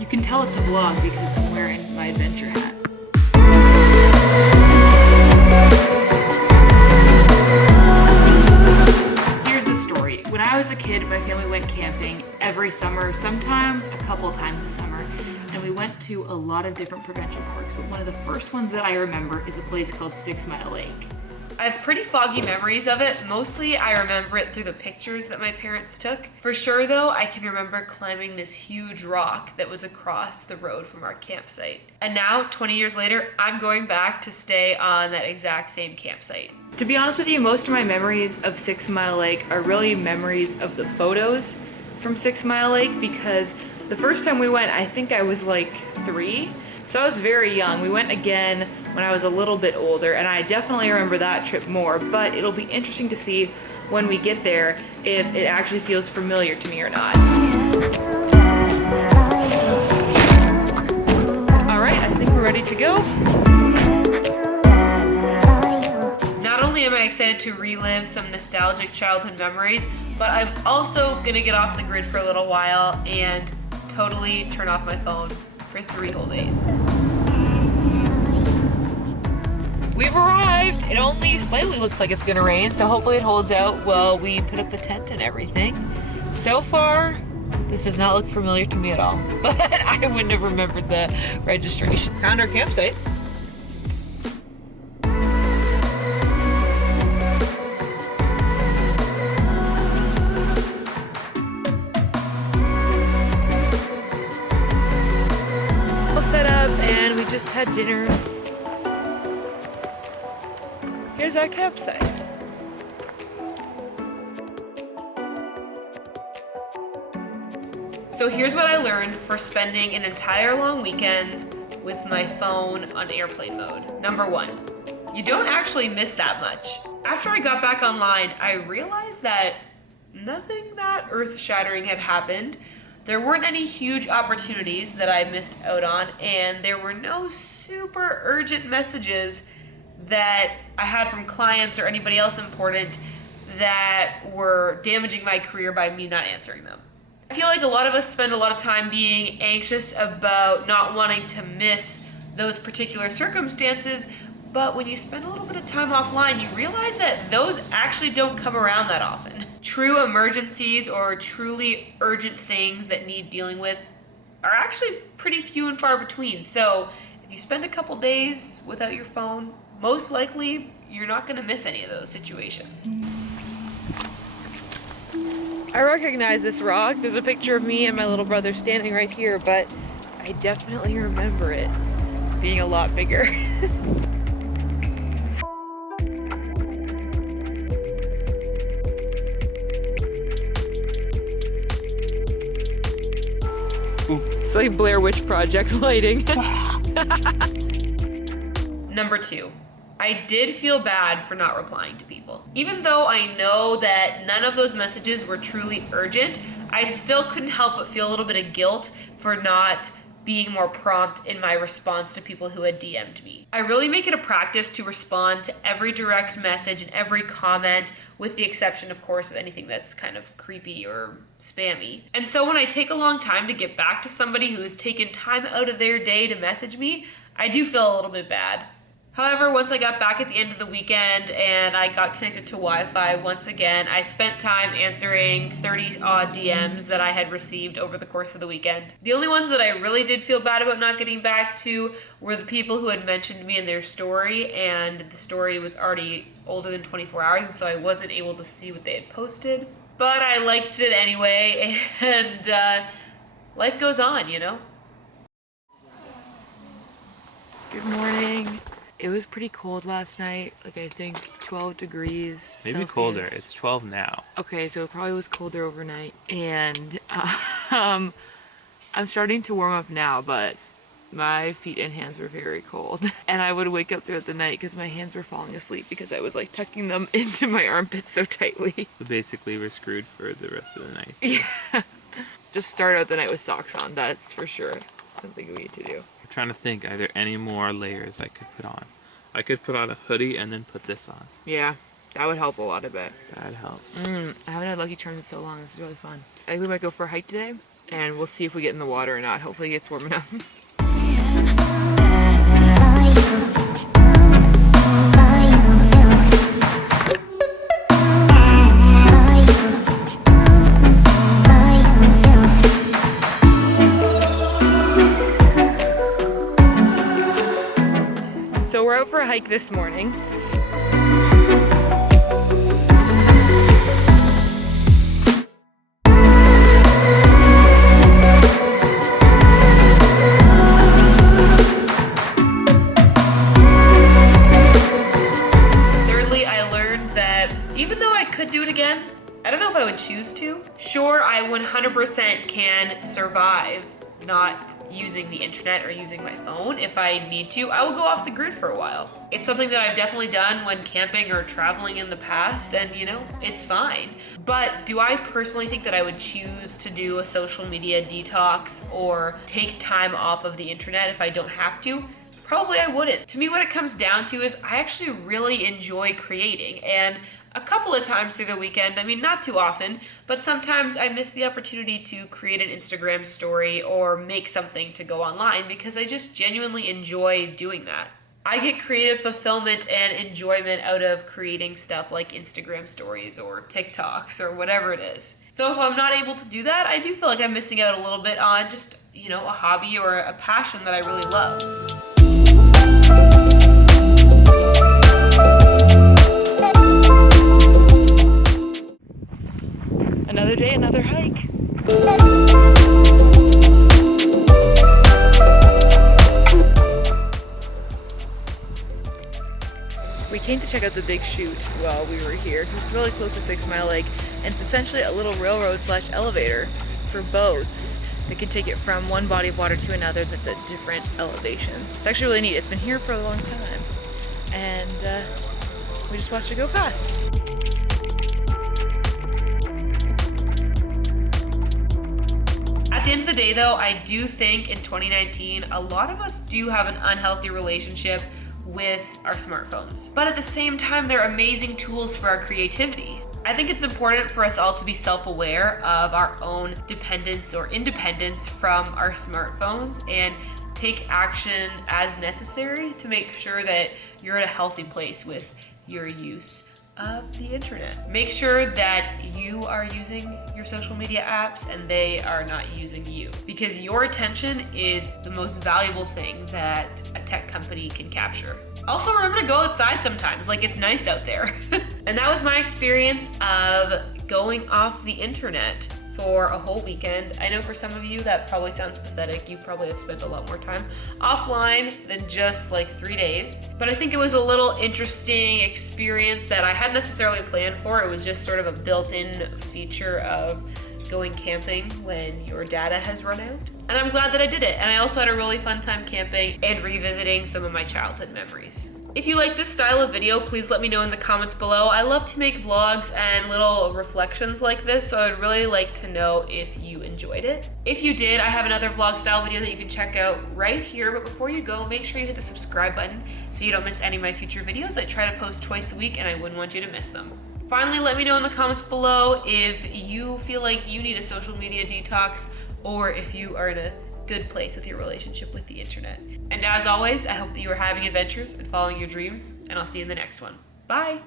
You can tell it's a vlog because I'm wearing my adventure hat. Here's the story. When I was a kid, my family went camping every summer, sometimes a couple times a summer, and we went to a lot of different provincial parks, but one of the first ones that I remember is a place called 6 Mile Lake. I have pretty foggy memories of it. Mostly I remember it through the pictures that my parents took. For sure though, I can remember climbing this huge rock that was across the road from our campsite. And now, 20 years later, I'm going back to stay on that exact same campsite. To be honest with you, most of my memories of 6 Mile Lake are really memories of the photos from 6 Mile Lake, because the first time we went, I think I was like 3. So I was very young. We went again when I was a little bit older, and I definitely remember that trip more, but it'll be interesting to see when we get there if it actually feels familiar to me or not. All right, I think we're ready to go. Not only am I excited to relive some nostalgic childhood memories, but I'm also gonna get off the grid for a little while and totally turn off my phone for 3 whole days. We've arrived! It only slightly looks like it's gonna rain, so hopefully it holds out while we put up the tent and everything. So far, this does not look familiar to me at all, but I wouldn't have remembered the registration. Found our campsite. Set up and we just had dinner. Here's our campsite. So here's what I learned for spending an entire long weekend with my phone on airplane mode. Number 1, you don't actually miss that much. After I got back online, I realized that nothing that earth-shattering had happened. There weren't any huge opportunities that I missed out on, and there were no super urgent messages that I had from clients or anybody else important that were damaging my career by me not answering them. I feel like a lot of us spend a lot of time being anxious about not wanting to miss those particular circumstances, but when you spend a little bit of time offline, you realize that those actually don't come around that often. True emergencies or truly urgent things that need dealing with are actually pretty few and far between. So if you spend a couple days without your phone, most likely you're not gonna miss any of those situations. I recognize this rock. There's a picture of me and my little brother standing right here, but I definitely remember it being a lot bigger. It's like Blair Witch Project lighting. Number 2, I did feel bad for not replying to people. Even though I know that none of those messages were truly urgent, I still couldn't help but feel a little bit of guilt for not being more prompt in my response to people who had DM'd me. I really make it a practice to respond to every direct message and every comment, with the exception, of course, of anything that's kind of creepy or spammy. And so when I take a long time to get back to somebody who has taken time out of their day to message me, I do feel a little bit bad. However, once I got back at the end of the weekend and I got connected to Wi-Fi once again, I spent time answering 30 odd DMs that I had received over the course of the weekend. The only ones that I really did feel bad about not getting back to were the people who had mentioned me in their story, and the story was already older than 24 hours, and so I wasn't able to see what they had posted. But I liked it anyway, and life goes on, you know? Good morning. It was pretty cold last night, like I think 12 degrees Maybe Celsius. colder. It's 12 now. Okay, so it probably was colder overnight. And I'm starting to warm up now, but my feet and hands were very cold. And I would wake up throughout the night because my hands were falling asleep because I was like tucking them into my armpits so tightly. So basically we're screwed for the rest of the night. Yeah. Just start out the night with socks on, that's for sure something we need to do. I'm trying to think, are there any more layers I could put on? I could put on a hoodie and then put this on. Yeah, that would help a lot, I bet. That'd help. I haven't had Lucky Charms in so long. This is really fun. I think we might go for a hike today. and we'll see if we get in the water or not. Hopefully it gets warm enough. So we're out for a hike this morning. Thirdly, I learned that even though I could do it again, I don't know if I would choose to. Sure, I 100% can survive not using the internet or using my phone. If I need to, I will go off the grid for a while. It's something that I've definitely done when camping or traveling in the past, and you know, it's fine. But do I personally think that I would choose to do a social media detox or take time off of the internet if I don't have to? Probably I wouldn't. To me, what it comes down to is I actually really enjoy creating, and a couple of times through the weekend, I mean not too often, but sometimes I miss the opportunity to create an Instagram story or make something to go online because I just genuinely enjoy doing that. I get creative fulfillment and enjoyment out of creating stuff like Instagram stories or TikToks or whatever it is. So if I'm not able to do that, I do feel like I'm missing out a little bit on just, you know, a hobby or a passion that I really love. Another day, another hike. We came to check out the big chute while we were here. It's really close to 6 Mile Lake, and it's essentially a little railroad / elevator for boats that can take it from one body of water to another that's at different elevations. It's actually really neat. It's been here for a long time, and we just watched it go past. At the end of the day though, I do think in 2019, a lot of us do have an unhealthy relationship with our smartphones. But at the same time, they're amazing tools for our creativity. I think it's important for us all to be self-aware of our own dependence or independence from our smartphones and take action as necessary to make sure that you're at a healthy place with your use of the internet. Make sure that you are using your social media apps and they are not using you, because your attention is the most valuable thing that a tech company can capture. Also remember to go outside sometimes, like it's nice out there. And that was my experience of going off the internet for a whole weekend. I know for some of you that probably sounds pathetic. You probably have spent a lot more time offline than just like 3 days. But I think it was a little interesting experience that I hadn't necessarily planned for. It was just sort of a built-in feature of going camping when your data has run out. And I'm glad that I did it. And I also had a really fun time camping and revisiting some of my childhood memories. If you like this style of video, please let me know in the comments below. I love to make vlogs and little reflections like this, so I'd really like to know if you enjoyed it. If you did, I have another vlog style video that you can check out right here, but before you go, make sure you hit the subscribe button so you don't miss any of my future videos. I try to post twice a week and I wouldn't want you to miss them. Finally, let me know in the comments below if you feel like you need a social media detox or if you are in a good place with your relationship with the internet. And as always, I hope that you are having adventures and following your dreams, and I'll see you in the next one. Bye!